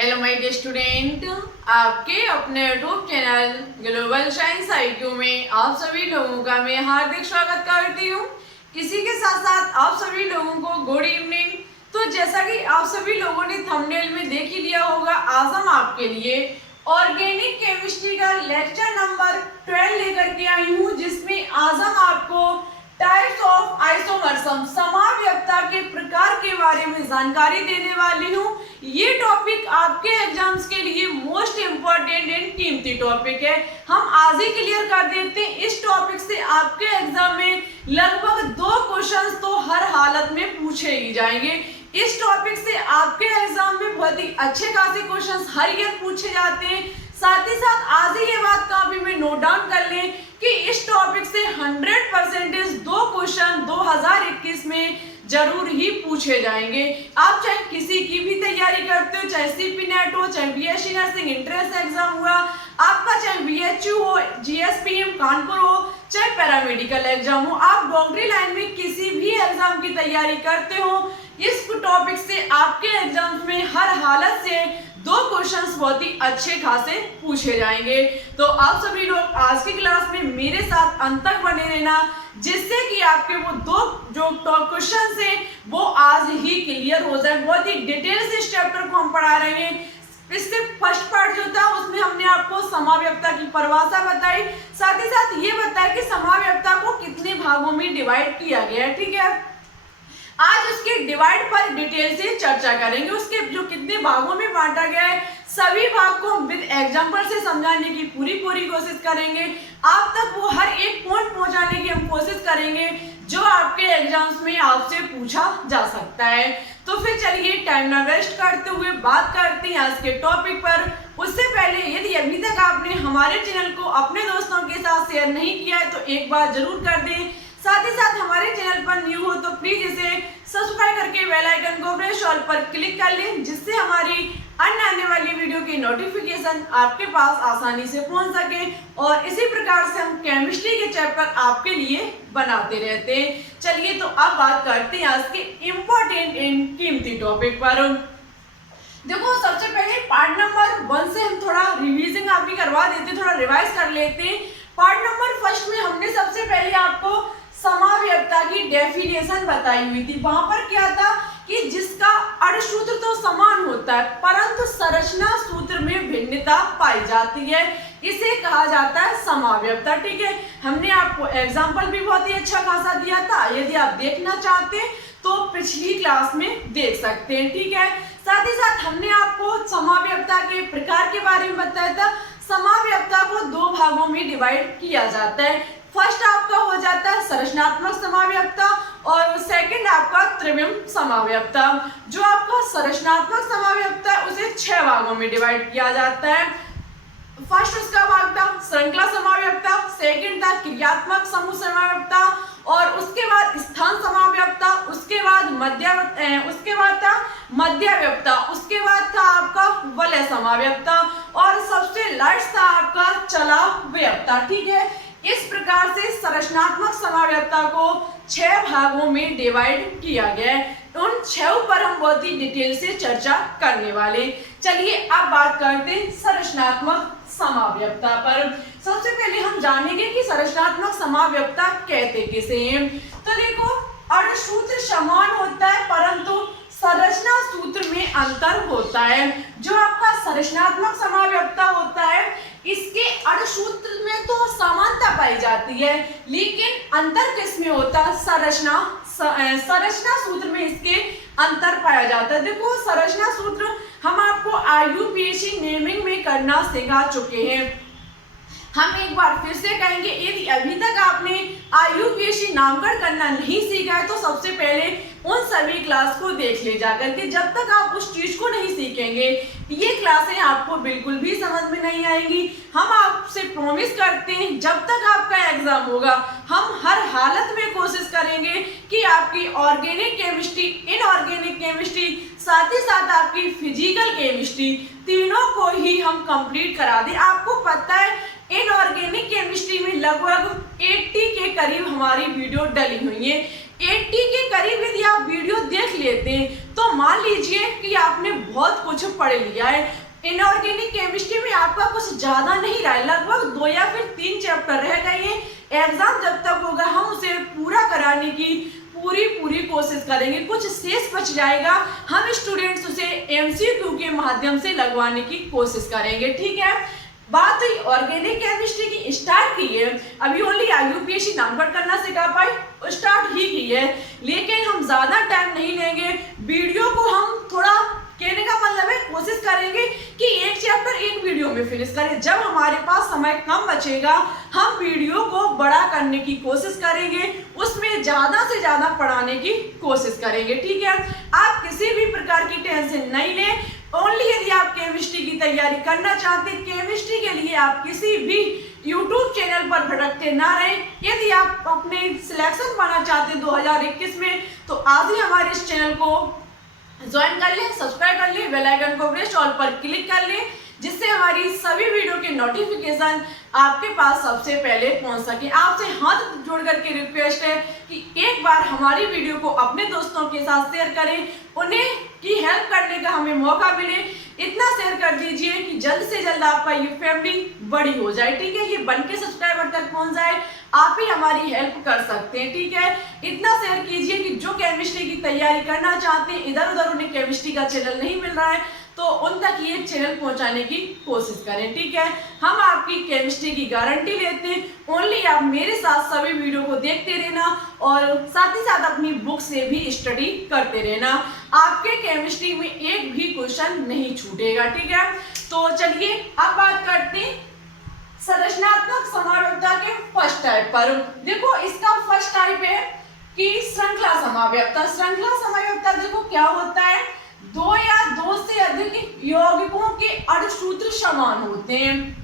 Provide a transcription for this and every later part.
Hello my dear student, आपके अपने YouTube channel global science IQ में आप सभी लोगों का मैं हार्दिक स्वागत करती हूँ। इसी के साथ साथ आप सभी लोगों को गुड इवनिंग। तो जैसा कि आप सभी लोगों ने थंबनेल में देख ही लिया होगा, आज हम आपके लिए ऑर्गेनिक केमिस्ट्री का लेक्चर नंबर 12 लेकर के आई हूँ, जिसमें आज हम आपको टाइप्स ऑफ आइसोमर्स समावयवता के प्रकार के बारे में जानकारी देने वाली हूँ। ये टॉपिक आपके एग्जाम्स के लिए मोस्ट इम्पोर्टेंट एंड कीमती टॉपिक है। हम आज ही क्लियर कर देते हैं। इस टॉपिक से आपके एग्जाम में लगभग 2 क्वेश्चंस तो हर हालत में पूछे ही जाएंगे। इस टॉपिक से आपके एग्जाम में बहुत ही अच्छे खासे क्वेश्चंस हर ईयर पूछे जाते हैं। साथ ही साथ आज ही ये बात कॉपी में नोट डाउन कर लें कि इस टॉपिक से 100% 2 क्वेश्चन 2021 में जरूर ही पूछे जाएंगे। आप चाहे किसी की भी तैयारी करते हो, चाहे सीपी नेट हो, चाहे बीएससी नर्सिंग एंट्रेंस एग्जाम हुआ आपका, चाहे बीएचयू हो, जीएसपीएम कानपुर हो, चाहे पैरामेडिकल एग्जाम हो, आप डॉक्टरी लाइन में किसी भी एग्जाम की तैयारी करते हो, इस टॉपिक से आपके एग्जाम में हर हालत से 2 क्वेश्चंस बहुत ही अच्छे खासे पूछे जाएंगे। तो आप सभी लोग आज की क्लास में मेरे साथ अंत तक बने रहना, जिससे कि आपके वो 2 जो क्वेश्चंस हैं वो आज ही क्लियर हो जाए। बहुत ही डिटेल से इस चैप्टर को हम पढ़ा रहे हैं। इससे फर्स्ट पार्ट जो था उसमें हमने आपको समावयवता की परिभाषा बताई, साथ ही साथ ये बताया कि समावयवता को कितने भागों में डिवाइड किया गया है। ठीक है, आज उसके डिवाइड पर डिटेल से चर्चा करेंगे। उसके जो कितने भागों में बांटा गया है सभी भाग को विद एग्जांपल से समझाने की पूरी कोशिश करेंगे। आप तक वो हर एक पॉइंट पहुंचाने की हम कोशिश करेंगे जो आपके एग्जाम्स में आपसे पूछा जा सकता है। तो फिर चलिए टाइम ना वेस्ट करते हुए बात करते हैं आज के टॉपिक पर। उससे पहले यदि अभी तक आपने हमारे चैनल को अपने दोस्तों के साथ शेयर नहीं किया है तो एक बार जरूर कर दें। साथ ही साथ हमारे चैनल पर न्यू हो तो प्लीज इसे सब्सक्राइब करके बेल आइकन को प्रेस ऑल पर क्लिक कर लें, जिससे हमारी अन्य आने वाली वीडियो की नोटिफिकेशन आपके पास आसानी से पहुंच सके। और इसी प्रकार से हम केमिस्ट्री के चैप्टर आपके लिए बनाते रहते हैं। चलिए तो अब बात करते हैं आज के इम्पोर्टेंट एंड कीमती टॉपिक पर। देखो, सबसे पहले पार्ट नंबर 1 से हम थोड़ा रिवीजन आपकी करवा देते, थोड़ा रिवाइज कर लेते हैं। पार्ट नंबर 1 में हमने सबसे पहले आपको समावयवता की डेफिनेशन बताई हुई थी। वहां पर क्या था कि जिसका अणुसूत्र तो समान होता है परंतु संरचना सूत्र में भिन्नता पाई जाती है, इसे कहा जाता है समावयवता। ठीक है, हमने आपको एग्जाम्पल भी बहुत ही अच्छा खासा दिया था। यदि आप देखना चाहते हैं तो पिछली क्लास में देख सकते हैं। ठीक है, साथ ही साथ हमने आपको समावयवता के प्रकार के बारे में बताया था। समावयवता को 2 भागों में डिवाइड किया जाता है। फर्स्ट आपका हो जाता है संरचनात्मक समावयवता और सेकंड आपका त्रिविम समावयवता। जो आपका संरचनात्मक समावयवता है उसे 6 भागों में डिवाइड किया जाता है। फर्स्ट उसका भाग था श्रृंखला समावयवता, सेकंड था क्रियात्मक समूह समावयवता, और उसके बाद स्थान समावयवता, उसके बाद था मध्यावयवता, उसके बाद था आपका वलय समावयवता और सबसे लास्ट था आपका चलावयवता। ठीक है, इस प्रकार से संरचनात्मक समावयवता को 6 भागों में डिवाइड किया गया है। उन 6 पर हम बहुत ही डिटेल से चर्चा करने वाले। चलिए अब बात करते हैं संरचनात्मक समावयवता पर। सबसे पहले हम जानेंगे कि संरचनात्मक समावयवता कहते किसे हैं। तो देखो, अणुसूत्र समान होता है परंतु संरचना सूत्र में अंतर होता है। जो आपका संरचनात्मक समावयवता होता है इसके अणुसूत्र में तो समानता पाई जाती है, लेकिन अंतर किसमें होता है? संरचना सूत्र में इसके अंतर पाया जाता है। देखो, संरचना सूत्र हम आपको IUPAC नेमिंग में करना सिखा चुके हैं। हम एक बार फिर से कहेंगे, यदि अभी तक आपने IUPAC नामकरण करना नहीं सीखा है तो सबसे पहले उन सभी क्लास को देख ले जाकर के। जब तक आप उस चीज को नहीं सीखेंगे ये क्लासें आपको बिल्कुल भी समझ में नहीं आएंगी। हम आपसे प्रॉमिस करते हैं जब तक आपका एग्जाम होगा हम हर हालत में कोशिश करेंगे कि आपकी ऑर्गेनिक केमिस्ट्री, इनऑर्गेनिक केमिस्ट्री, साथ ही साथ आपकी फिजिकल केमिस्ट्री तीनों को ही हम कंप्लीट करा दें। आपको पता है इनऑर्गेनिक केमिस्ट्री में लगभग 80 के करीब हमारी वीडियो डली हुई है। 80 के करीब यदि आप वीडियो देख लेते हैं तो मान लीजिए कि आपने बहुत कुछ पढ़ लिया है। इनऑर्गेनिक केमिस्ट्री में आपका कुछ ज्यादा नहीं रहा है, लगभग 2 या फिर 3 चैप्टर रह गए हैं। एग्जाम जब तक होगा हम उसे पूरा कराने की पूरी कोशिश करेंगे। कुछ शेष बच जाएगा, हम स्टूडेंट्स उसे MCQ के माध्यम से लगवाने की कोशिश करेंगे, ठीक है। बात हुई ऑर्गेनिक केमिस्ट्री की, स्टार्ट की है, अभी ओनली IUPAC नामकरण करना सिखा पाई, स्टार्ट ही की है, लेकिन हम ज्यादा टाइम नहीं लेंगे। वीडियो को हम थोड़ा, कहने का मतलब है कोशिश करेंगे कि एक चैप्टर एक वीडियो में फिनिश करें। जब हमारे पास समय कम बचेगा हम वीडियो को बड़ा करने की कोशिश करेंगे, उसमें ज्यादा से ज्यादा पढ़ाने की कोशिश करेंगे, ठीक है। आप किसी भी प्रकार की टेंशन नहीं लें। ओनली यदि आप केमिस्ट्री की तैयारी करना चाहते हैं, केमिस्ट्री के लिए आप किसी भी YouTube चैनल पर भटकते ना रहें। यदि आप अपने सिलेक्शन पाना चाहते हैं 2021 में, तो आज ही हमारे इस चैनल को ज्वाइन कर ले, सब्सक्राइब कर ले, बेल आइकन को प्रेस ऑल पर क्लिक कर ले, जिससे हमारी सभी वीडियो के नोटिफिकेशन आपके पास सबसे पहले पहुंच सके। आपसे हाथ जोड़ करके रिक्वेस्ट है कि एक बार हमारी वीडियो को अपने दोस्तों के साथ शेयर करें, उन्हें की हेल्प करने का हमें मौका मिले। इतना शेयर कर दीजिए कि जल्द से जल्द आपका ये फैमिली बड़ी हो जाए, ठीक है। ये बन के सब्सक्राइबर तक पहुंच जाए, आप ही हमारी हेल्प कर सकते हैं, ठीक है। इतना शेयर कीजिए कि जो केमिस्ट्री की तैयारी करना चाहते हैं, इधर उधर उन्हें केमिस्ट्री का चैनल नहीं मिल रहा है, तो उन तक ये चैनल पहुंचाने की कोशिश करें, ठीक है। हम आपकी केमिस्ट्री की गारंटी लेते हैं। ओनली आप मेरे साथ सभी वीडियो को देखते रहना और साथ ही साथ अपनी बुक से भी स्टडी करते रहना। आपके केमिस्ट्री में एक भी क्वेश्चन नहीं छूटेगा, ठीक है। तो चलिए अब बात करते हैं संरचनात्मक समव्यवस्था के फर्स्ट टाइप पर। देखो इसका फर्स्ट टाइप है कि श्रृंखला समव्यवस्था। श्रृंखला समव्यवस्था देखो क्या होता है, 2 या 2 से अधिक यौगिकों के अणुसूत्र समान होते हैं।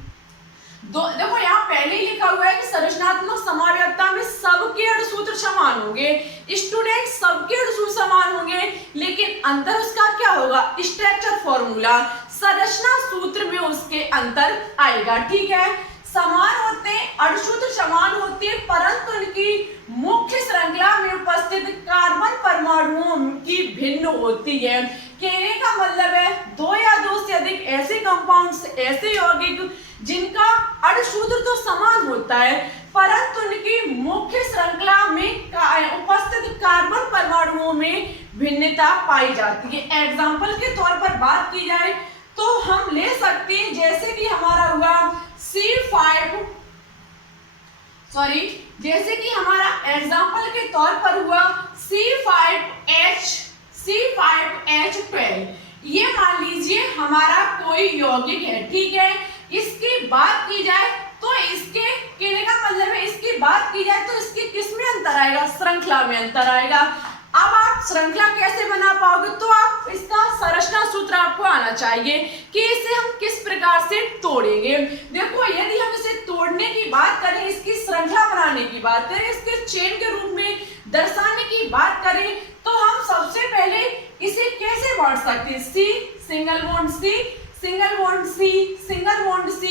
देखो यहाँ पहले ही लिखा हुआ है कि संरचनात्मक समव्यवस्था में सबके अणुसूत्र समान होंगे। स्टूडेंट सबके अणुसूत्र समान होंगे, लेकिन अंतर उसका क्या होगा, स्ट्रक्चर फॉर्मूला, संरचना सूत्र में उसके अंतर आएगा, ठीक है। समान होते हैं, अणुसूत्र समान होते हैं, परंतु उनकी मुख्य श्रृंखला में उपस्थित कार्बन परमाणुओं की भिन्न होती है। कहने का मतलब है 2 या 2 से अधिक ऐसे कंपाउंड्स, ऐसे यौगिक जिनका अणुसूत्र तो समान होता है, परंतु उनकी मुख्य श्रृंखला में उपस्थित कार्बन परमाणुओं में भिन्नता पाई जाती है। एग्जाम्पल के तौर पर बात की जाए तो हम ले सकते हैं, जैसे कि हमारा हुआ जैसे कि हमारा एग्जाम्पल के तौर पर हुआ C5H12। ये मान लीजिए हमारा कोई यौगिक है, ठीक है। इसकी बात की जाए तो इसके, कहने का मतलब है इसकी बात की जाए तो इसके किस में अंतर आएगा, श्रृंखला में अंतर आएगा। अब आप श्रृंखला कैसे बना पाओगे, तो आप इसका संरचना सूत्र आपको आना चाहिए कि इसे हम किस प्रकार से तोड़ेंगे। देखो यदि हम इसे तोड़ने की बात करें, इसकी श्रृंखला बनाने की बात करें, इसके चेन के रूप में दर्शाने की बात करें, तो हम सबसे पहले इसे कैसे बांट सकते हैं, C single bond C, single bond C, single bond C,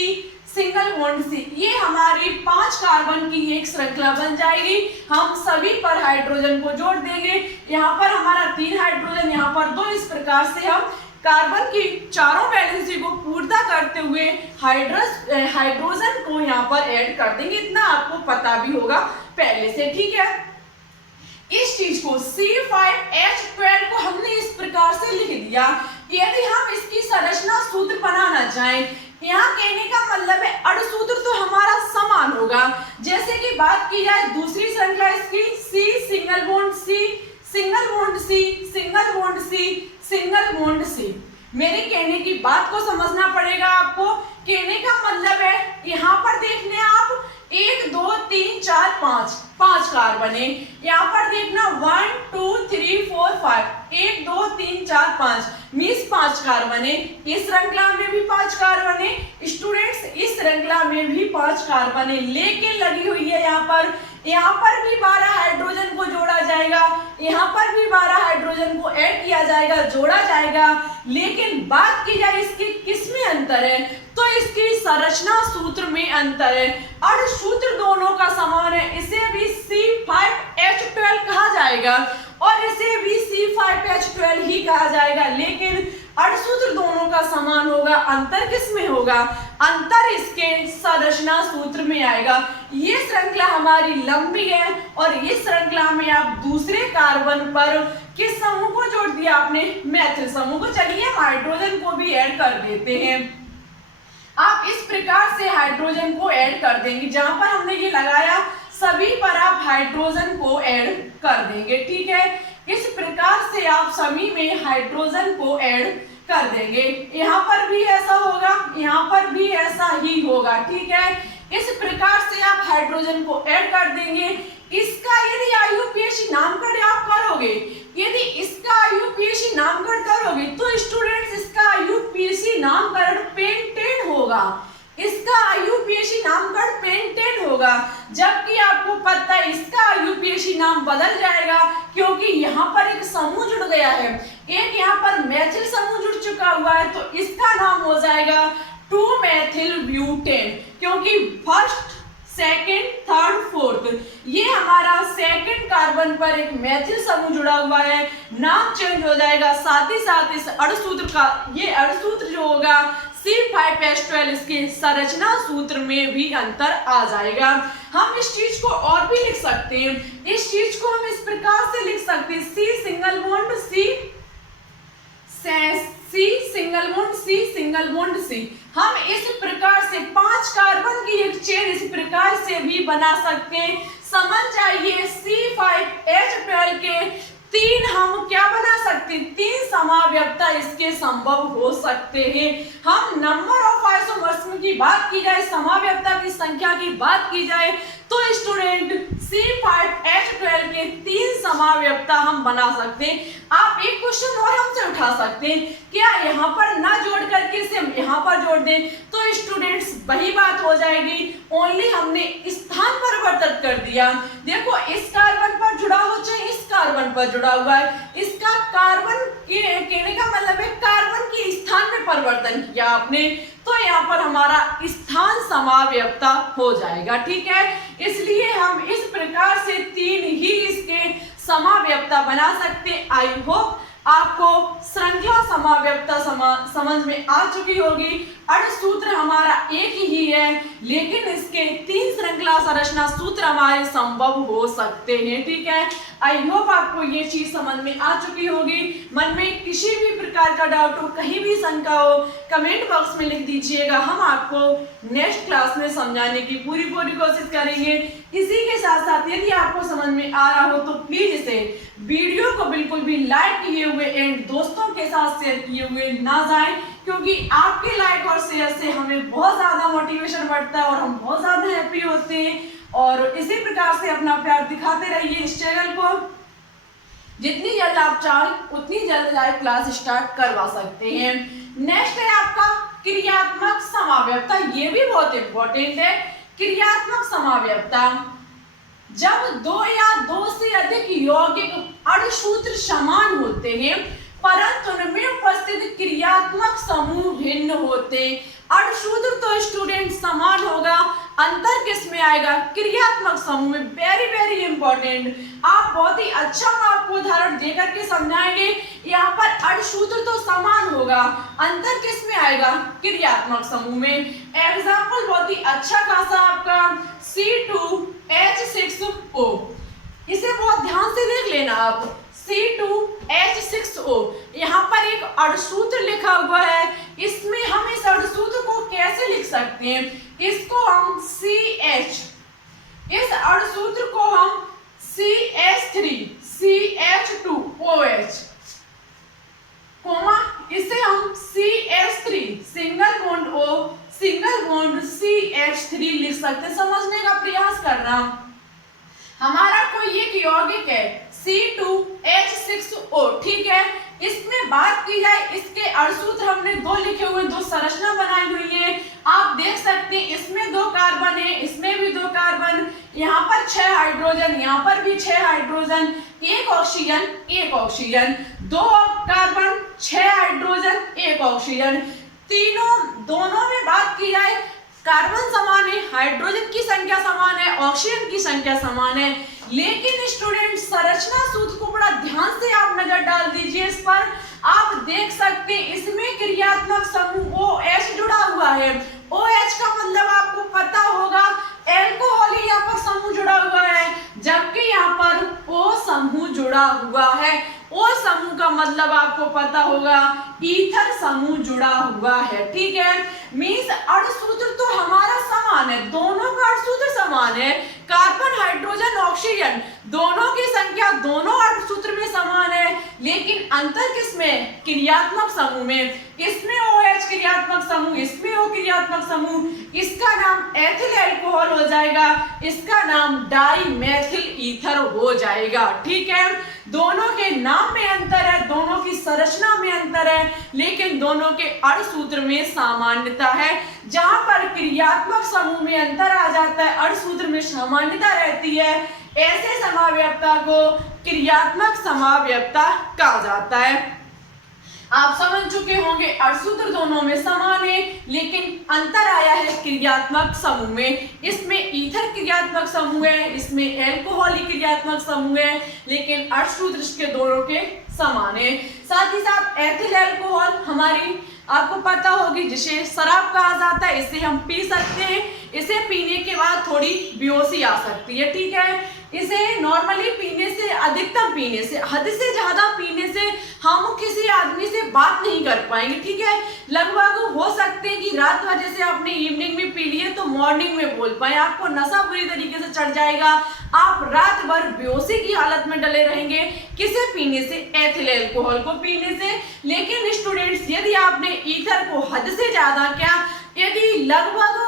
single bond C। ये हमारी 5 कार्बन की एक श्रृंखला बन जाएगी। हम सभी पर हाइड्रोजन को जोड़ देंगे, यहाँ पर हमारा 3 हाइड्रोजन, यहाँ पर 2। इस प्रकार से हम कार्बन की चारों वैलेंसी को पूर्णता करते हुए हाइड्रोजन को यहाँ पर ऐड कर देंगे। इतना आपको पता भी होगा पहले से, ठीक है। इस चीज को C5H12 को हमने इस प्रकार से लिख दिया। यदि हम इसकी संरचना सूत्र बनाना चाहें, यहाँ कहने का मतलब है अणुसूत्र तो हमारा समान होगा। जैसे कि बात की जाए दूसरी श्रृंखला इसकी C single bond C, single bond C, single bond C, single bond C। मेरे कहने की बात को समझना पड़ेगा आपको। कहने का मतलब है यहाँ पर देखने आप 1 2 3 4 5 कार्बन है। यहाँ पर देखना 1 2 3 4 5, 1 2 3 4 5 मीन्स 5 कार्बन है। इस श्रृंखला में भी 5 कार्बन है स्टूडेंट्स, इस श्रृंखला में भी 5 कार्बन है, लेकिन लगी हुई है यहाँ पर भी 12 हाइड्रोजन को जोड़ा जाएगा, यहाँ पर भी 12 हाइड्रोजन को ऐड किया जाएगा, जोड़ा जाएगा। लेकिन बात की जाए इसकी किस में अंतर है, तो इसकी संरचना सूत्र में अंतर है। अणुसूत्र दोनों का समान है, इसे भी C5H12 कहा जाएगा। आएगा और इसे भी C5H12 ही कहा जाएगा। लेकिन अर्धसूत्र दोनों का समान होगा, अंतर किस में होगा? अंतर इसके संरचना सूत्र में आएगा। ये श्रृंखला हमारी लंबी है और इस श्रृंखला में आप दूसरे कार्बन पर किस समूह को जोड़ दिया आपने? मैथिल समूह को। चलिए हम हाइड्रोजन को भी ऐड कर देते हैं। आप इस प्रकार से हाइड्रोजन को ऐड कर देंगे, जहां पर हमने ये लगाया सभी पर आप हाइड्रोजन को ऐड कर देंगे, ठीक है। इस प्रकार से आप सभी में हाइड्रोजन को ऐड कर देंगे। यहाँ पर भी ऐसा होगा, यहाँ पर भी ऐसा ही होगा, ठीक है। इस प्रकार से आप हाइड्रोजन को ऐड कर देंगे। इसका यदि IUPAC नामकरण आप करोगे, यदि इसका IUPAC नामकरण करोगे तो स्टूडेंट्स इसका IUPAC नामकरण पेंटेन होगा। इसका IUPAC नामकरण पेंटेन होगा, जबकि आपको पता है इसका IUPAC नाम बदल जाएगा, क्योंकि यहाँ पर एक समूह जुड़ गया है, एक यहाँ पर मैथिल समूह जुड़ चुका हुआ है, तो इसका नाम हो जाएगा 2-मेथिल ब्यूटेन, क्योंकि फर्स्ट, सेकेंड, थर्ड, फोर्थ ये हमारा सेकेंड कार्बन पर एक मैथिल समूह जुड़ा हुआ है, नाम चेंज हो जाएगा। साथ ही साथ इस अर्धसूत्र का ये अर्धसूत्र जो होगा C5H12 इसके संरचना सूत्र में भी अंतर आ जाएगा। हम इस चीज को और भी लिख सकते हैं, इस चीज को हम इस प्रकार से लिख सकते हैं C single bond C single bond C single bond C। हम इस प्रकार से 5 कार्बन की एक चेन इस प्रकार से भी बना सकते हैं। समझ जाइए C5H12 के 3 हम क्या बना सकते हैं? 3 समावयवता इसके संभव हो सकते हैं। हम नंबर ऑफ आइसोमर्स की बात की जाए, समावयवता की संख्या की बात की जाए, तो स्टूडेंट C5H12 के 3 समावयवता हम बना सकते हैं। आप एक क्वेश्चन और हमसे उठा सकते हैं, क्या यहाँ पर ना जोड़ करके इसे हम यहाँ पर जोड़ दें? तो स्टूडेंट्स वही बात हो जाएगी, ओनली हमने स्थान परिवर्तित कर दिया। देखो इस कार्बन पर जुड़ा हो चाहे इस कार्बन पर जुड़ा हुआ है, इसका कार्बन कहने का मतलब है कार्बन के स्थान में परिवर्तन किया आपने, तो यहाँ पर हमारा स्थान समावयवता हो जाएगा, ठीक है। इसलिए हम इस प्रकार से 3 ही इसके समावयवता बना सकते। आई होप आपको श्रृंखला समावयवता समझ में आ चुकी होगी। अर्धसूत्र हमारा एक ही है, लेकिन इसके 3 श्रृंखला संरचना सूत्र हमारे संभव हो सकते हैं, ठीक है। आई होप आपको ये चीज समझ में आ चुकी होगी। मन में किसी भी प्रकार का डाउट हो, कहीं भी शंका हो, कमेंट बॉक्स में लिख दीजिएगा, हम आपको नेक्स्ट क्लास में समझाने की पूरी कोशिश करेंगे। इसी के साथ साथ यदि आपको समझ में आ रहा हो तो प्लीज इसे वीडियो को बिल्कुल भी लाइक किए हुए एंड दोस्तों के साथ शेयर किए हुए ना जाएं, क्योंकि आपके लाइक और शेयर से हमें बहुत ज्यादा मोटिवेशन बढ़ता है और हम बहुत ज्यादा हैप्पी होते हैं। और इसी प्रकार से अपना प्यार दिखाते रहिए इस चैनल को। जितनी जल्द आप चाहें उतनी जल्द लाइव क्लास स्टार्ट करवा सकते हैं। नेक्स्ट है आपका क्रियात्मक समावयवता, ये भी बहुत इंपॉर्टेंट है। क्रियात्मक समावयवता, जब 2 या 2 से अधिक यौगिक अर्धसूत्र समान होते हैं परंतु उनमें उपस्थित क्रियात्मक समूह भिन्न होते। अर्धसूत्र तो स्टूडेंट समान होगा, अंतर किस में आएगा? क्रियात्मक समूह में। वेरी इंपॉर्टेंट, आप बहुत ही अच्छा आपको उदाहरण देकर के समझाएंगे। यहाँ पर अर्धसूत्र तो समान होगा, अंतर किस में आएगा? क्रियात्मक समूह में। एग्जाम्पल बहुत ही अच्छा खासा आपका C2H6O, इसे बहुत ध्यान से देख लेना आप। C2H6O, यहाँ पर एक अर्धसूत्र लिखा हुआ है, इसमें हम इस अर्धसूत्र को कैसे लिख सकते हैं? इसको हम CH, इस अर्धसूत्र को हम CH3, CH2OH, इसे हम CH3 single bond O single bond CH3 लिख सकते हैं। समझने का प्रयास करना। हमारा कोई एक यौगिक है C2H6O, ठीक है। इसमें बात की जाए, इसके अर्धसूत्र हमने 2 लिखे हुए, 2 संरचना बनाई हुई है। आप देख सकते हैं इसमें 2 कार्बन है, इसमें भी 2 कार्बन, यहाँ पर 6 हाइड्रोजन, यहाँ पर भी 6 hydrogen, 1 oxygen 1 oxygen, 2 carbon 6 hydrogen 1 oxygen. दोनों में बात की जाए कार्बन समान है, हाइड्रोजन की संख्या समान है, ऑक्सीजन की संख्या समान है। लेकिन स्टूडेंट संरचना सूत्र को बड़ा ध्यान से आप नजर डाल दीजिए, इस पर आप देख सकते हैं इसमें क्रियात्मक समूह OH जुड़ा हुआ है। OH का मतलब आपको पता होगा एल्कोहल यहाँ पर समूह जुड़ा हुआ है, जबकि यहाँ पर O समूह जुड़ा हुआ है। O समूह का मतलब आपको पता होगा ईथर समूह जुड़ा हुआ है, ठीक है। मीन्स अणुसूत्र तो हमारा समान है, दोनों का अणुसूत्र समान है, कार्बन हाइड्रोजन ऑक्सीजन दोनों की संख्या दोनों अणुसूत्र में समान है, लेकिन अंतर किसमें? क्रियात्मक समूह में। इसमें OH क्रियात्मक समूह, इसमें O क्रियात्मक समूह, इसका नाम एथिल अल्कोहल हो जाएगा, इसका नाम डाइमेथिल ईथर हो जाएगा, ठीक है। दोनों के नाम में अंतर है, दोनों की संरचना में अंतर है, लेकिन दोनों के अणुसूत्र में सामान्यता है। जहां पर क्रियात्मक समूह में अंतर आ जाता है, अणुसूत्र में सामान्यता रहती है, ऐसे समावयवता को क्रियात्मक समावयवता कहा जाता है। आप समझ चुके होंगे अणुसूत्र दोनों में समान है, लेकिन अंतर आया है क्रियात्मक समूह में। इसमें ईथर क्रियात्मक समूह है, इसमें अल्कोहल क्रियात्मक समूह है, लेकिन अणुसूत्र इसके दोनों के समान है। साथ ही साथ एथिल अल्कोहल हमारी आपको पता होगी जिसे शराब कहा जाता है, इसे हम पी सकते हैं, इसे पीने के बाद थोड़ी बेहोशी आ सकती है, ठीक है। इसे नॉर्मली पीने से, अधिकतम पीने से, हद से ज्यादा पीने से हम किसी आदमी से बात नहीं कर पाएंगे, ठीक है। लगभग हो सकते हैं कि रात में जैसे आपने इवनिंग में पी लिए तो मॉर्निंग में बोल पाए, आपको नशा बुरी तरीके से चढ़ जाएगा, आप रात भर बेहोशी की हालत में डले रहेंगे, किसे पीने से? एथिल अल्कोहल को पीने से। लेकिन स्टूडेंट्स यदि आपने ईथर को हद से ज्यादा, क्या यदि लगभग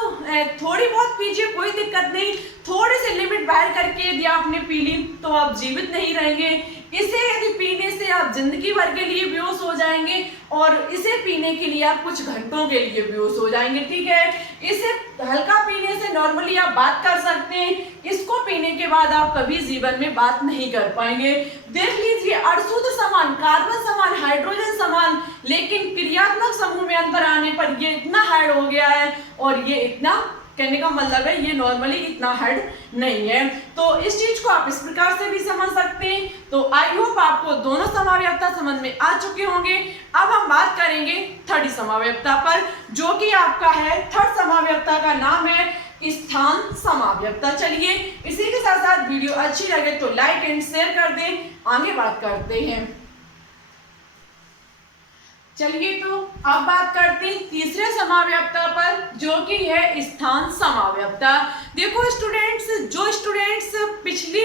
थोड़ी बहुत पीजिए कोई दिक्कत नहीं, थोड़े से लिमिट बाहर करके यदि आपने पी ली तो आप जीवित नहीं रहेंगे। इसे यदि पीने से आप जिंदगी भर के लिए बेहोश हो जाएंगे, और इसे पीने के लिए आप कुछ घंटों के लिए बेहोश हो जाएंगे, ठीक है। इसे हल्का पीने से नॉर्मली आप बात कर सकते हैं, इसको पीने के बाद आप कभी जीवन में बात नहीं कर पाएंगे। देख लीजिए अणुसूत्र समान, कार्बन समान, हाइड्रोजन समान, लेकिन क्रियात्मक समूह में अंतर आने पर ये इतना हार्ड हो गया है और ये इतना, कहने का मतलब है ये नॉर्मली इतना हार्ड नहीं है। तो इस चीज को आप इस प्रकार से भी समझ सकते हैं। तो आई होप आपको दोनों समावयवता समझ में आ चुके होंगे। अब हम बात करेंगे थर्ड समावयवता पर, जो कि आपका है थर्ड समावयवता का नाम है स्थान समावयवता। चलिए इसी के साथ साथ वीडियो अच्छी लगे तो लाइक एंड शेयर कर दें। आगे बात करते हैं। चलिए तो अब बात करते हैं तीसरे समावयवता पर, जो कि है स्थान समावयवता। देखो स्टूडेंट्स, जो स्टूडेंट्स पिछली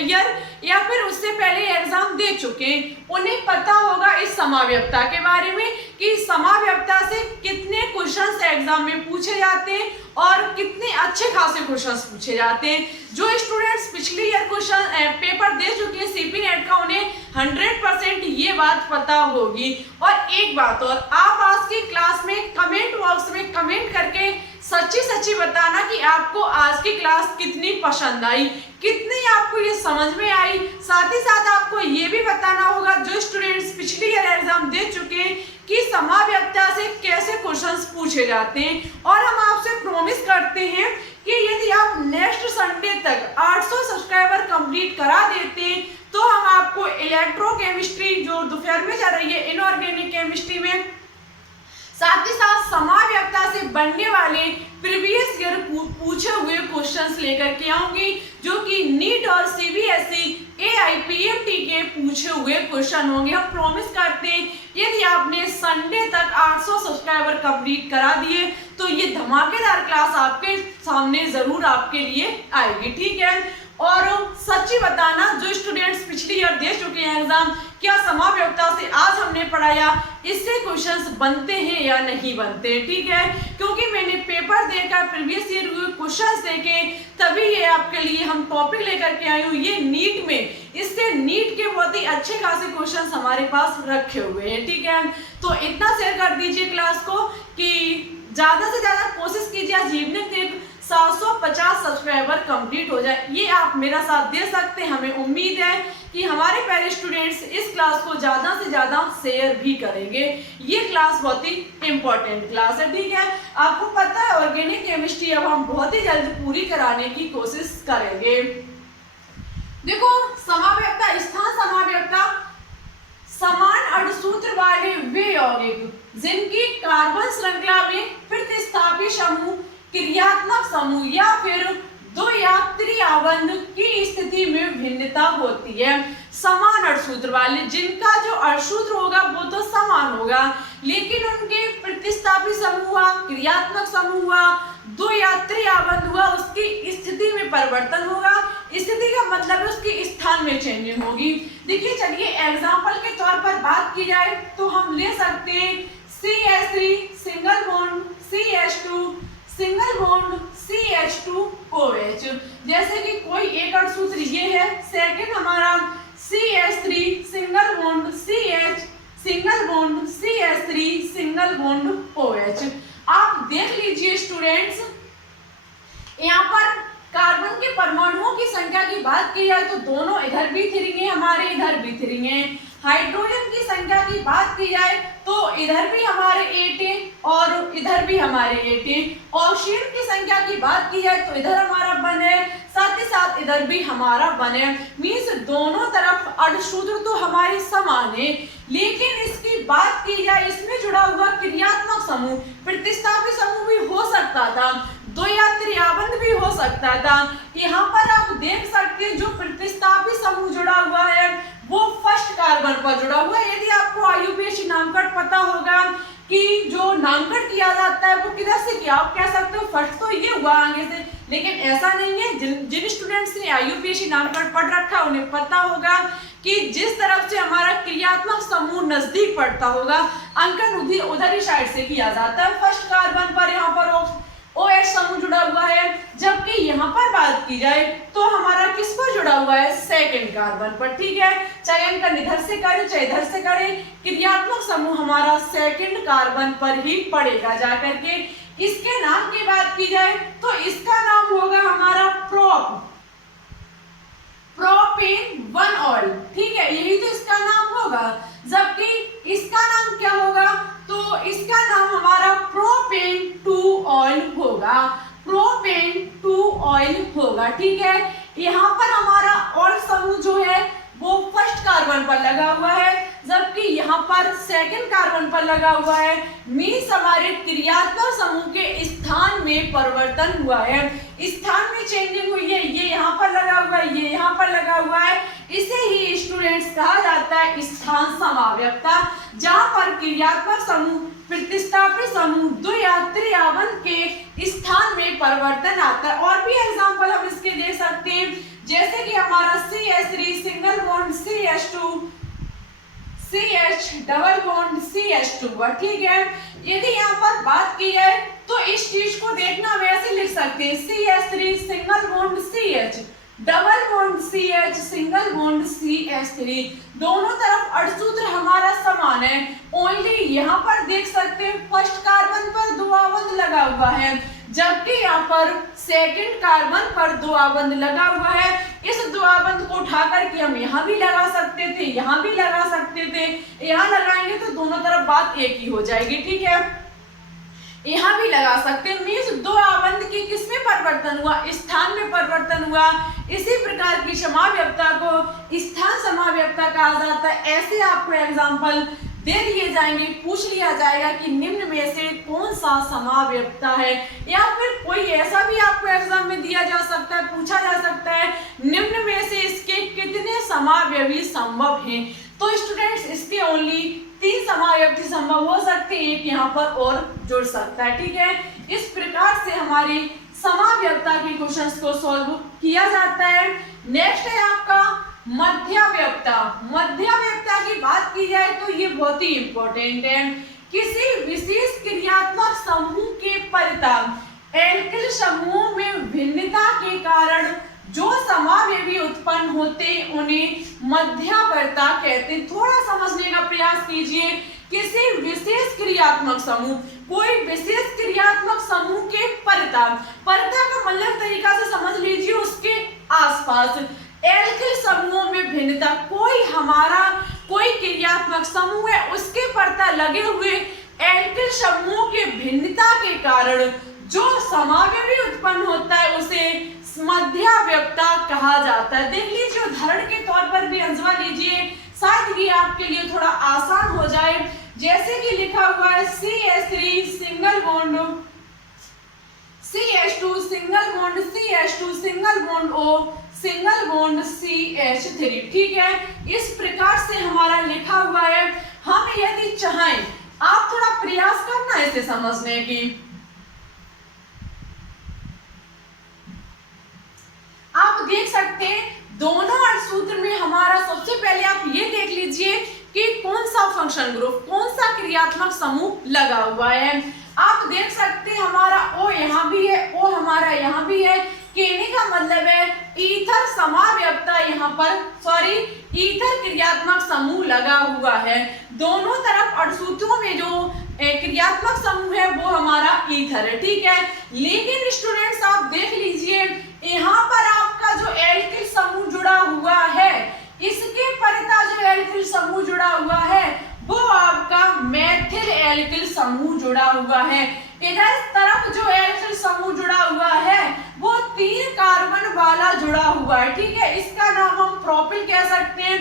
ईयर या फिर उससे पहले एग्जाम दे चुके हैं, उन्हें पता होगा इस समावयवता के बारे में कि समावयवता से कितने क्वेश्चंस एग्जाम में पूछे जाते हैं और कितने अच्छे खासे क्वेश्चंस पूछे जाते हैं। जो स्टूडेंट्स पिछली ईयर क्वेश्चन पेपर दे चुके हैं CP नेट का, उन्हें 100% ये बात पता होगी। और एक बात और, आप आज की क्लास में कमेंट बॉक्स में कमेंट करके सच्ची सच्ची बताना कि आपको आज की क्लास कितनी पसंद आई, कितनी आपको ये समझ में आई। साथ ही साथ आपको ये भी बताना होगा जो स्टूडेंट्स पिछली ईयर एग्जाम दे चुके हैं कि समावयवता से कैसे क्वेश्चंस पूछे जाते हैं। और हम आपसे प्रॉमिस करते हैं कि यदि आप नेक्स्ट संडे तक 800 सब्सक्राइबर कंप्लीट करा देते हैं तो हम आपको इलेक्ट्रोकेमिस्ट्री जो दोपहर में चल रही है, इनऑर्गेनिक केमिस्ट्री में, साथ ही साथ समावयवता से बनने वाले प्रीवियस ईयर पूछे हुए क्वेश्चंस लेकर के आऊंगी, जो कि नीट और CBSE AIPMT के पूछे हुए क्वेश्चन होंगे। हम प्रॉमिस करते हैं यदि आपने संडे तक 800 सब्सक्राइबर कंप्लीट करा दिए तो ये धमाकेदार क्लास आपके सामने जरूर आपके लिए आएगी, ठीक है। और सच्ची बताना, जो स्टूडेंट्स पिछली ईयर दे चुके हैं एग्जाम, क्या समावयवता से आज हमने पढ़ाया इससे क्वेश्चंस बनते हैं या नहीं बनते, ठीक है। क्योंकि मैंने पेपर देकर प्रीवियस ईयर हुए क्वेश्चंस देखे, तभी ये आपके लिए हम टॉपिक लेकर के आई हूँ। ये नीट में, इससे नीट के बहुत ही अच्छे खासे क्वेश्चंस हमारे पास रखे हुए हैं, ठीक है। तो इतना शेयर कर दीजिए क्लास को कि ज्यादा से ज्यादा कोशिश कीजिए आज इवनिंग तक 750 सब्सक्राइबर कंप्लीट हो जाए। ये आप मेरा साथ दे सकते हैं। हमें उम्मीद है कि हमारे प्यारे स्टूडेंट्स इस क्लास को ज़्यादा से ज़्यादा शेयर भी करेंगे। ये क्लास बहुत ही इम्पोर्टेंट क्लास है, ठीक है। आपको पता है ऑर्गेनिक केमिस्ट्री अब हम बहुत ही जल्द पूरी कराने की कोशिश करेंगे। देखो समाव्यक्ता, स्थान समाव्यक्ता समान अर्धसूत्र वाले वे यौगिक जिनकी कार्बन श्रृंखला में प्रतिस्थापी समूह, क्रियात्मक समूह या फिर दो या त्रिआबंध की स्थिति में भिन्नता होती है। समान अर्धसूत्र वाले, जिनका जो अर्धसूत्र होगा वो तो समान होगा, लेकिन उनके प्रतिस्थापी समूह हुआ, क्रियात्मक समूह हुआ, दो या त्रिआबंध हुआ, उसकी स्थिति में परिवर्तन होगा। स्थिति का मतलब है उसके स्थान में चेंजिंग होगी। देखिए चलिए एग्जाम्पल के तौर पर बात की जाए तो हम ले सकते हैं CH3 single bond CH2 single bond CH2OH। जैसे कि कोई एक अर्धसूत्र ये है, सेकंड हमारा CH3 single bond CH single bond CH3 single bond OH। आप देख लीजिए स्टूडेंट्स, यहाँ पर कार्बन के परमाणुओं की संख्या की बात की जाए तो दोनों इधर भी 3 है, हमारे इधर भी 3 है। हाइड्रोजन की संख्या की बात की जाए तो इधर भी हमारे 8 है और इधर भी हमारे 8 है। ऑक्सीजन की संख्या की बात की जाए तो इधर हमारा 1 है, साथ ही साथ इधर भी हमारा 1 है। मीन्स दोनों तरफ अर्धसूत्र तो हमारे समान है, लेकिन इसकी बात की जाए इसमें जुड़ा हुआ क्रियात्मक समूह, प्रतिस्थापी समूह भी हो सकता था, दो या त्रिआबंध भी हो सकता था। यहाँ पर आप देख सकते हैं जो प्रतिस्थापी समूह जुड़ा हुआ है वो फर्स्ट कार्बन पर जुड़ा हुआ है। यदि आपको IUPAC नामकरण पता होगा कि जो नामकरण किया जाता है वो किधर से किया, आप कह सकते हो फर्स्ट तो ये हुआ आगे से, लेकिन ऐसा नहीं है। जिन स्टूडेंट्स ने IUPAC नामकरण पढ़ रखा उन्हें पता होगा कि जिस तरफ से हमारा क्रियात्मक समूह नजदीक पड़ता होगा अंकन उधर ही साइड से किया जाता है। फर्स्ट कार्बन पर यहाँ पर OH समूह जुड़ा हुआ है, जबकि यहाँ पर बात की जाए तो हमारा किस पर जुड़ा हुआ है, सेकंड कार्बन पर। ठीक है, चाहे अंकन इधर से करें चाहे इधर से करें, क्रियात्मक समूह हमारा सेकंड कार्बन पर ही पड़ेगा जाकर के। इसके नाम की बात की जाए तो इसका नाम होगा हमारा प्रोपेन 1 ऑयल। ठीक है, यही तो इसका नाम होगा, जबकि इसका नाम क्या होगा तो इसका नाम हमारा प्रोपेन 2 ऑयल होगा, प्रोपेन 2 ऑयल होगा। ठीक है, यहाँ पर हमारा ऑयल समूह जो है वो फर्स्ट कार्बन पर लगा हुआ है, जबकि यहाँ पर सेकंड कार्बन पर लगा हुआ है। मीन्स हमारे क्रियात्मक समूह के स्थान में परिवर्तन हुआ है, स्थान में चेंजिंग हुई है। ये यहाँ पर लगा हुआ है, ये यहाँ पर लगा हुआ है। इसे ही स्टूडेंट्स कहा जाता है स्थान समाव्यक्ता, जहाँ पर क्रियात्मक समूह, प्रतिस्थापी समूह, दो या त्रिआबंध के स्थान में परिवर्तन आता है। और भी एग्जाम्पल हम इसके दे सकते हैं, जैसे कि हमारा CH3 single bond CH2 CH double bond CH2। ठीक है, यदि यहाँ पर बात की जाए तो इस चीज को देखना वैसे लिख सकते हैं CH3 single bond CH double bond CH single bond CH3। दोनों तरफ अर्धसूत्र हमारा समान है, ओनली यहाँ पर देख सकते हैं फर्स्ट कार्बन पर द्विआबंध लगा हुआ है, जबकि यहाँ पर सेकंड कार्बन पर द्विआबंध लगा हुआ है। इस द्विआबंध को उठाकर के हम यहाँ भी लगा सकते थे, यहाँ भी लगा सकते थे, यहाँ लगाएंगे तो दोनों तरफ बात एक ही हो जाएगी। ठीक है, यहाँ भी लगा सकते हैं। मीन्स द्विआबंध की किसमें परिवर्तन हुआ, स्थान में परिवर्तन हुआ। इसी प्रकार की समाव्यक्ता को स्थान समाव्यक्ता कहा जाता है। ऐसे आपको एग्जाम्पल दे दिए जाएंगे, पूछ लिया जाएगा कि निम्न में से कौन सा समाव्यक्ता है, या फिर कोई ऐसा भी आपको एग्जाम में दिया जा सकता है, पूछा जा सकता है निम्न में से इसके कितने समावयवी संभव हैं। तो स्टूडेंट्स इसके ओनली 3 समावयवी संभव हो सकते हैं, एक यहाँ पर और जुड़ सकता है। ठीक है, इस प्रकार से हमारी समाव्यक्ता के क्वेश्चंस को सॉल्व किया जाता है। नेक्स्ट है आपका मध्याव्यक्ता। मध्याव्यक्ता की बात की जाए तो ये बहुत ही इंपॉर्टेंट है। किसी विशेष क्रियात्मक समूह के परिताप एल्किल समूह में भिन्नता के कारण जो समावयवी उत्पन्न होते उन्हें मध्याव्यक्ता कहते हैं। थोड़ा समझने का प्रयास कीजिए। किसी विशेष क्रियात्मक समूह, कोई विशेष क्रियात्मक समूह के परिताप, परिताप का मतलब तरीका से समझ लीजिए उसके आसपास एल्किल समूहों में भिन्नता, कोई क्रियात्मक समूह है उसके परता लगे हुए एल्किल समूह के भिन्नता के कारण जो समावयवी उत्पन्न होता है उसे मध्याव्यक्ता कहा जाता है। देख लीजिए उदाहरण के तौर पर भी अंजवा लीजिए, शायद ये आपके लिए थोड़ा आसान हो जाए। जैसे कि लिखा हुआ है CH3 single bond CH2 single bond CH2 single bond O single bond CH3, ठीक है। इस प्रकार से हमारा लिखा हुआ है। हम यदि चाहें, आप थोड़ा प्रयास करना इसे समझने की। आप देख सकते हैं दोनों अणुसूत्र में हमारा सबसे पहले आप ये देख लीजिए कि कौन सा फंक्शन ग्रुप, कौन सा क्रियात्मक समूह लगा हुआ है। आप देख सकते हैं हमारा O यहाँ भी है, O हमारा यहाँ भी है। कहने का मतलब है ईथर समाव्यक्ता यहाँ पर ईथर क्रियात्मक समूह लगा हुआ है। दोनों तरफ अणुसूत्रों में जो क्रियात्मक समूह है वो हमारा ईथर है, ठीक है। लेकिन स्टूडेंट्स आप देख लीजिए यहाँ पर आपका जो एल्किल समूह जुड़ा हुआ है, इसके परिता जो एल्किल समूह जुड़ा हुआ है वो आपका मेथिल एल्किल समूह जुड़ा हुआ है। इधर तरफ जो एल्किल समूह जुड़ा हुआ है वो 3 कार्बन वाला जुड़ा हुआ है, ठीक है। इसका नाम हम प्रोपिल कह सकते हैं,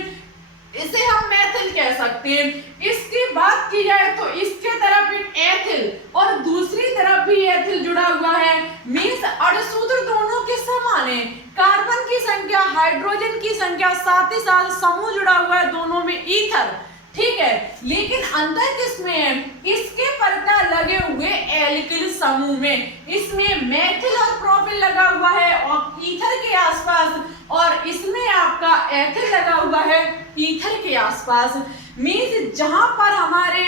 इसे हम मेथिल कह सकते हैं। इसकी बात की जाए तो इसके तरफ एक एथिल और दूसरी तरफ भी एथिल जुड़ा हुआ है। मींस अणुसूत्र दोनों के समान है, कार्बन की संख्या, हाइड्रोजन की संख्या, साथ ही साथ समूह जुड़ा हुआ है दोनों में ईथर, ठीक है। लेकिन अंतर किसमें है, इसके परिता लगे हुए एल्किल समूह में। इसमें मेथिल और प्रोपिल लगा हुआ है और ईथर के आसपास, और इसमें आपका एथिल लगा हुआ है ईथर के आसपास। मींस जहां पर हमारे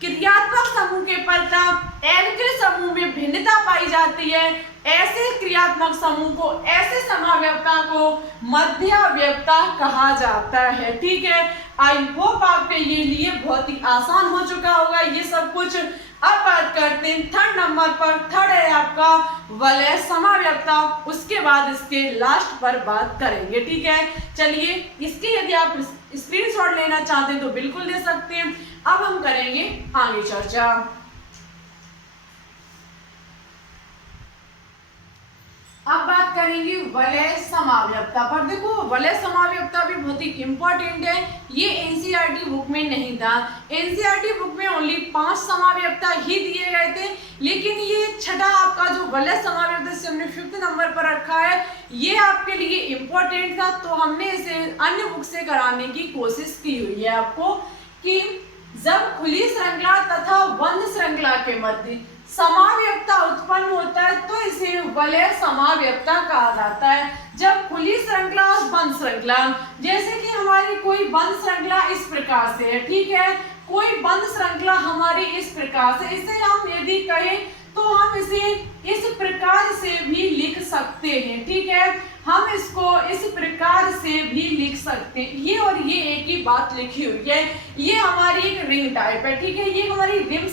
क्रियात्मक समूह के परिता एल्किल समूह में भिन्नता पाई जाती है, ऐसे क्रियात्मक समूह को, ऐसे समाव्यक्ता को मध्याव्यक्ता कहा जाता है, ठीक है। आई होप आपके लिए बहुत ही आसान हो चुका होगा ये सब कुछ। अब बात करते हैं थर्ड नंबर पर। थर्ड है आपका वलय समाव्यक्ता, उसके बाद इसके लास्ट पर बात करेंगे, ठीक है। चलिए इसके यदि आप स्क्रीनशॉट लेना चाहते हैं तो बिल्कुल ले सकते हैं। अब हम करेंगे आगे चर्चा। अब बात करेंगे वलय समाव्यक्ता पर। देखो वलय समाव्यक्ता भी बहुत ही इंपॉर्टेंट है, ये एनसीईआरटी बुक में नहीं था। एनसीईआरटी बुक में ओनली 5 समाव्यक्ता ही दिए गए थे, लेकिन ये छठा आपका जो वलय समाव्यक्ता से हमने 5th नंबर पर रखा है, ये आपके लिए इंपॉर्टेंट था, तो हमने इसे अन्य बुक से कराने की कोशिश की हुई है आपको कि जब खुली श्रृंखला तथा बंद श्रृंखला के मध्य समाव्यक्ता उत्पन्न होता है तो इसे वलय समाव्यक्ता कहा जाता है। जब खुली श्रृंखला और बंद श्रृंखला, जैसे कि हमारी कोई बंद श्रृंखला इस प्रकार से है, ठीक है, कोई बंद श्रृंखला हमारी इस प्रकार से, इसे हम यदि कहें तो हम इसे इस प्रकार से भी लिख सकते हैं, ठीक है। हम इसको इस प्रकार से भी लिख सकते हैं, ये और ये एक ही बात लिखी हुई है। ये हमारी एक रिंग टाइप है, ठीक है, ये हमारी रिंग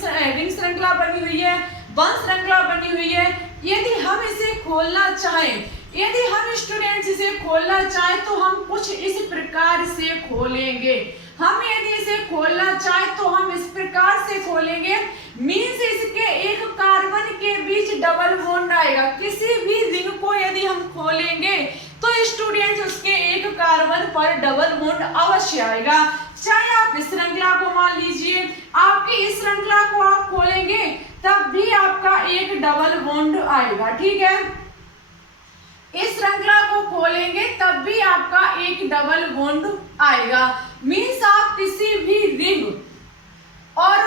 श्रृंखला बनी हुई है, बंद श्रृंखला बनी हुई है। यदि हम इसे खोलना चाहें, यदि हम स्टूडेंट्स इसे खोलना चाहें तो हम कुछ इस प्रकार से खोलेंगे। हम यदि इसे खोलना चाहें तो हम इस प्रकार से खोलेंगे। मींस इसके एक कार्बन के बीच डबल बॉन्ड आएगा। किसी भी रिंग को यदि हम खोलेंगे तो स्टूडेंट्स उसके एक कार्बन पर डबल बॉन्ड अवश्य आएगा। चाहे आप इस श्रृंखला को मान लीजिए, आपकी इस श्रृंखला को आप खोलेंगे तब भी आपका एक डबल बॉन्ड आएगा, ठीक है। इस श्रृंखला को खोलेंगे तब भी आपका एक डबल बॉन्ड आएगा। मींस आप किसी भी रिंग और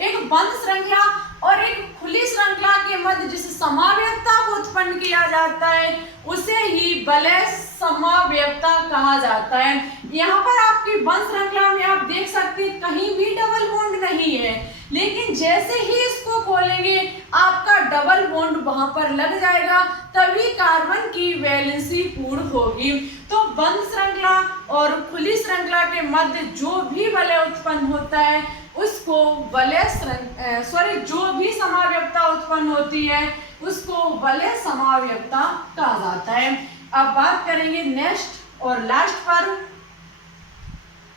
एक बंद श्रृंखला और एक खुली श्रृंखला के मध्य जिस समाव्यक्ता को उत्पन्न किया जाता है उसे ही वलय समाव्यक्ता कहा जाता है। यहाँ पर आपकी बंद श्रृंखला में आप देख सकते हैं कहीं भी डबल बॉन्ड नहीं है, लेकिन जैसे ही इसको खोलेंगे आपका डबल बॉन्ड वहां पर लग जाएगा, तभी कार्बन की वैलेंसी पूर्ण होगी। तो बंद श्रृंखला और खुली श्रृंखला के मध्य जो भी वलय उत्पन्न होता है उसको जो भी समाव्यक्ता उत्पन्न होती है उसको वलय समाव्यक्ता कहा जाता है। अब बात करेंगे नेक्स्ट और लास्ट पर,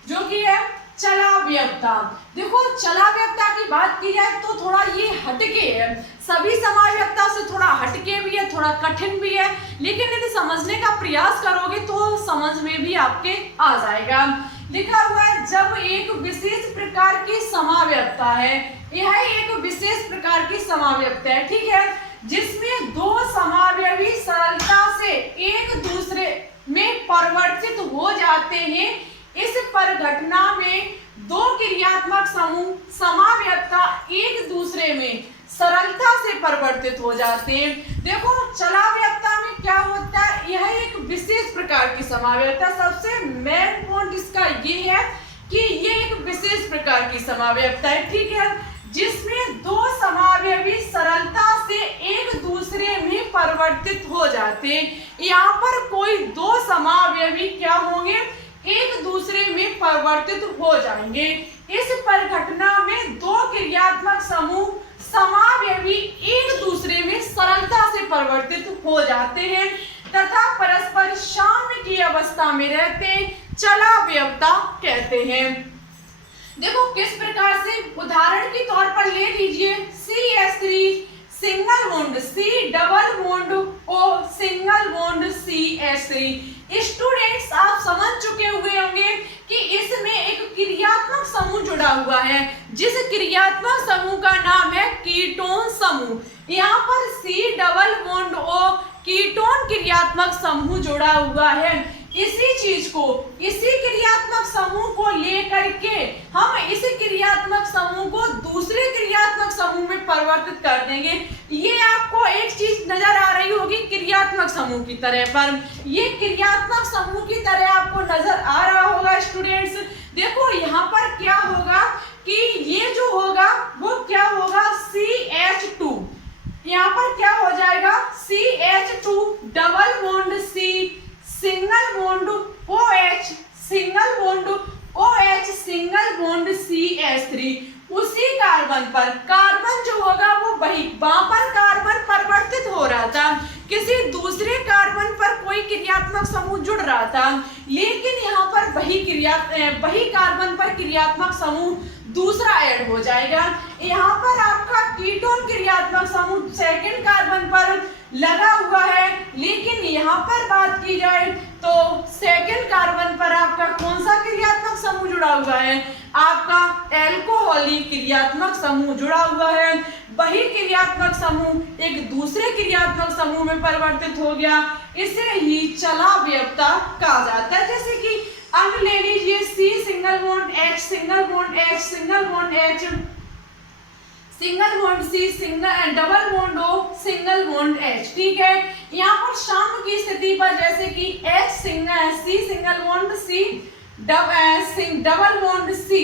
जो कि है चलाव्ययता। देखो चलाव्ययता की बात की जाए तो थोड़ा ये हटके है, सभी समाव्ययता से थोड़ा हटके भी है, थोड़ा कठिन भी है, लेकिन यदि समझने का प्रयास करोगे तो समझ में भी आपके आ जाएगा। लिखा हुआ है जब एक विशेष प्रकार की समाव्ययता है, यह एक विशेष प्रकार की समाव्ययता है, ठीक है, जिसमें दो समावयवी सरलता से एक दूसरे में परिवर्तित हो जाते हैं। इस परिघटना में दो क्रियात्मक समूह समाव्ययता एक दूसरे में सरलता से परिवर्तित हो जाते हैं। देखो चलाव्ययता में क्या होता है, यह एक विशेष प्रकार की समाव्ययता, सबसे मेन पॉइंट इसका ये है कि ये एक विशेष प्रकार की समाव्ययता है, ठीक है, जिसमें दो समावयवी सरलता से एक दूसरे में परिवर्तित हो जाते हैं। यहाँ पर कोई दो समावयवी क्या होंगे, एक दूसरे में परिवर्तित हो जाएंगे। इस परिघटना में दो क्रियात्मक समूह समावयवी एक दूसरे में सरलता से परिवर्तित हो जाते हैं तथा परस्पर साम्य की अवस्था में रहते चलाव्ययता कहते हैं। देखो किस प्रकार से, उदाहरण के तौर पर ले लीजिए CH3 single bond C double bond O single bond CH3। Students आप समझ चुके हुए होंगे कि इसमें एक क्रियात्मक समूह जुड़ा हुआ है, जिस क्रियात्मक समूह का नाम है कीटोन समूह। यहाँ पर C double bond O ketone क्रियात्मक समूह जुड़ा हुआ है। इसी चीज को, इसी क्रियात्मक समूह को लेकर के हम इस क्रियात्मक समूह को दूसरे क्रियात्मक समूह में परिवर्तित कर देंगे। ये आपको एक चीज नजर आ रही होगी क्रियात्मक समूह की तरह पर, ये क्रियात्मक समूह की तरह आपको नजर आ रहा होगा स्टूडेंट्स। देखो यहाँ पर क्या होगा कि ये जो होगा वो क्या होगा CH2, यहाँ पर क्या हो जाएगा CH2 double bond C single bond OH single bond OH single bond CH3। उसी कार्बन पर कार्बन जो होगा वो वहां पर कार्बन परिवर्तित हो रहा था, किसी दूसरे कार्बन पर कोई क्रियात्मक समूह जुड़ रहा था, लेकिन यहाँ पर वही कार्बन पर क्रियात्मक समूह दूसरा ऐड हो जाएगा। यहाँ पर आपका कीटोन क्रियात्मक समूह सेकंड कार्बन पर लगा हुआ है, लेकिन यहाँ पर बात की जाए तो सेकंड कार्बन पर आपका कौन सा क्रियात्मक समूह जुड़ा हुआ है, आपका एल्कोहलिक क्रियात्मक समूह जुड़ा हुआ है। वही क्रियात्मक समूह एक दूसरे क्रियात्मक समूह में परिवर्तित हो गया, इसे ही चलाव्ययता कहा जाता है। जैसे कि अब ले लीजिए C single bond H single bond H single bond H single bond C single double bond O single bond H, ठीक है। यहाँ पर साम्य की स्थिति पर जैसे कि C single bond C double bond C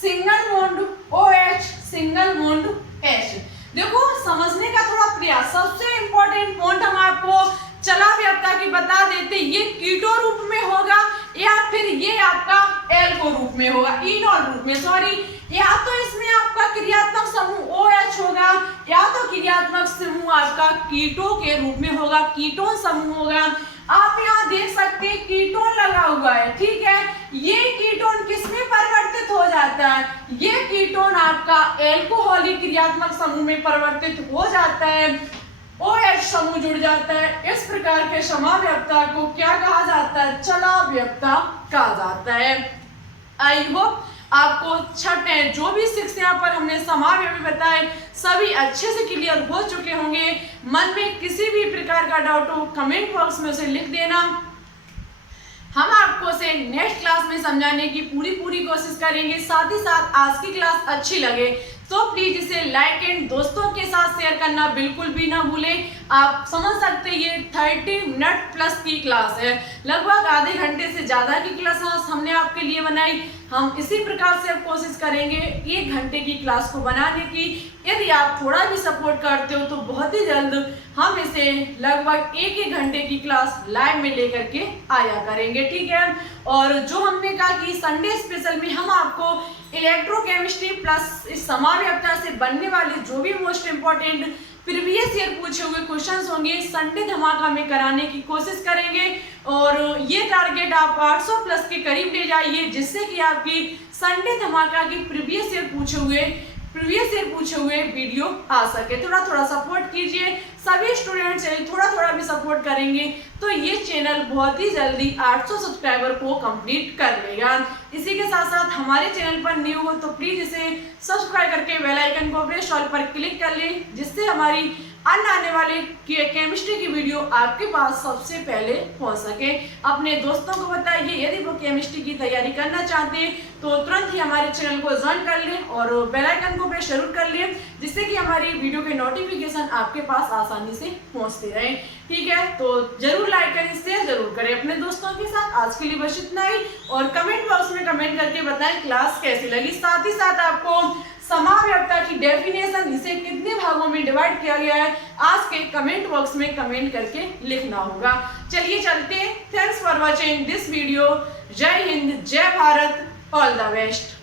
single bond OH single bond H। देखो समझने का थोड़ा प्रयास, सबसे इंपॉर्टेंट पॉइंट हम आपको चलाव्ययता की बता देते, ये कीटो रूप में होगा या फिर ये आपका एल्को रूप में होगा, इनॉल रूप में, सॉरी, या तो इसमें आपका क्रियात्मक समूह OH होगा या तो क्रियात्मक समूह आपका कीटो के रूप में होगा, कीटोन समूह होगा। आप यहाँ देख सकते हैं कीटोन लगा हुआ है, ठीक है, ये कीटोन किसमें परिवर्तित हो जाता है, ये कीटोन आपका एल्कोहलिक क्रियात्मक समूह में परिवर्तित हो जाता है, OH समूह जुड़ जाता है। इस प्रकार के समाव्ययता को क्या कहा जाता है, चलाव्ययता कहा जाता है। आई होप आपको छठे जो भी 6 यहाँ पर हमने समाव्ययी बताए सभी अच्छे से क्लियर हो चुके होंगे। मन में किसी भी प्रकार का डाउट हो कमेंट बॉक्स में उसे लिख देना, हम आपको उसे नेक्स्ट क्लास में समझाने की पूरी कोशिश करेंगे। साथ ही साथ आज की क्लास अच्छी लगे तो प्लीज इसे लाइक एंड दोस्तों के साथ शेयर करना बिल्कुल भी ना भूलें। आप समझ सकते हैं ये 30 मिनट प्लस की क्लास है, लगभग आधे घंटे से ज़्यादा की क्लास हमने आपके लिए बनाई। हम इसी प्रकार से अब कोशिश करेंगे 1 घंटे की क्लास को बनाने की। यदि आप थोड़ा भी सपोर्ट करते हो तो बहुत ही जल्द हम इसे लगभग 1 घंटे की क्लास लाइव में लेकर के आया करेंगे, ठीक है। और जो हमने कहा कि संडे स्पेशल में हम आपको इलेक्ट्रोकेमिस्ट्री प्लस इस समाव्ययता से बनने वाले जो भी मोस्ट इम्पोर्टेंट प्रीवियस ईयर पूछे हुए क्वेश्चंस होंगे संडे धमाका में कराने की कोशिश करेंगे। और ये टारगेट आप 800 प्लस के करीब ले जाइए, जिससे कि आपकी संडे धमाका की प्रीवियस ईयर पूछे हुए वीडियो आ सके। थोड़ा सपोर्ट कीजिए, सभी स्टूडेंट्स थोड़ा भी सपोर्ट करेंगे तो ये चैनल बहुत ही जल्दी 800 सब्सक्राइबर को कंप्लीट कर लेगा। इसी के साथ साथ हमारे चैनल पर न्यू हो तो प्लीज इसे सब्सक्राइब करके बेल आइकन को प्रेस ऑल पर क्लिक कर लें, जिससे हमारी अन्य आने वाले केमिस्ट्री की वीडियो आपके पास सबसे पहले पहुंच सके। अपने दोस्तों को बताइए, यदि वो केमिस्ट्री की तैयारी करना चाहते हैं तो तुरंत ही हमारे चैनल को ज्वाइन कर लें और बेल आइकन को प्रेस जरूर कर लें, जिससे कि हमारी वीडियो के नोटिफिकेशन आपके पास आसानी से पहुंचते रहे। ठीक है, तो जरूर लाइक करें, शेयर जरूर करें अपने दोस्तों के साथ। आज के लिए बस इतना ही, और कमेंट बॉक्स में कमेंट करके बताएं क्लास कैसी लगी। साथ ही साथ आपको समाव्यक्ता की डेफिनेशन, इसे कितने भागों में डिवाइड किया गया है, आज के कमेंट बॉक्स में कमेंट करके लिखना होगा। चलिए चलते हैं। Thanks for watching this video. जय हिंद, जय भारत, ऑल द बेस्ट।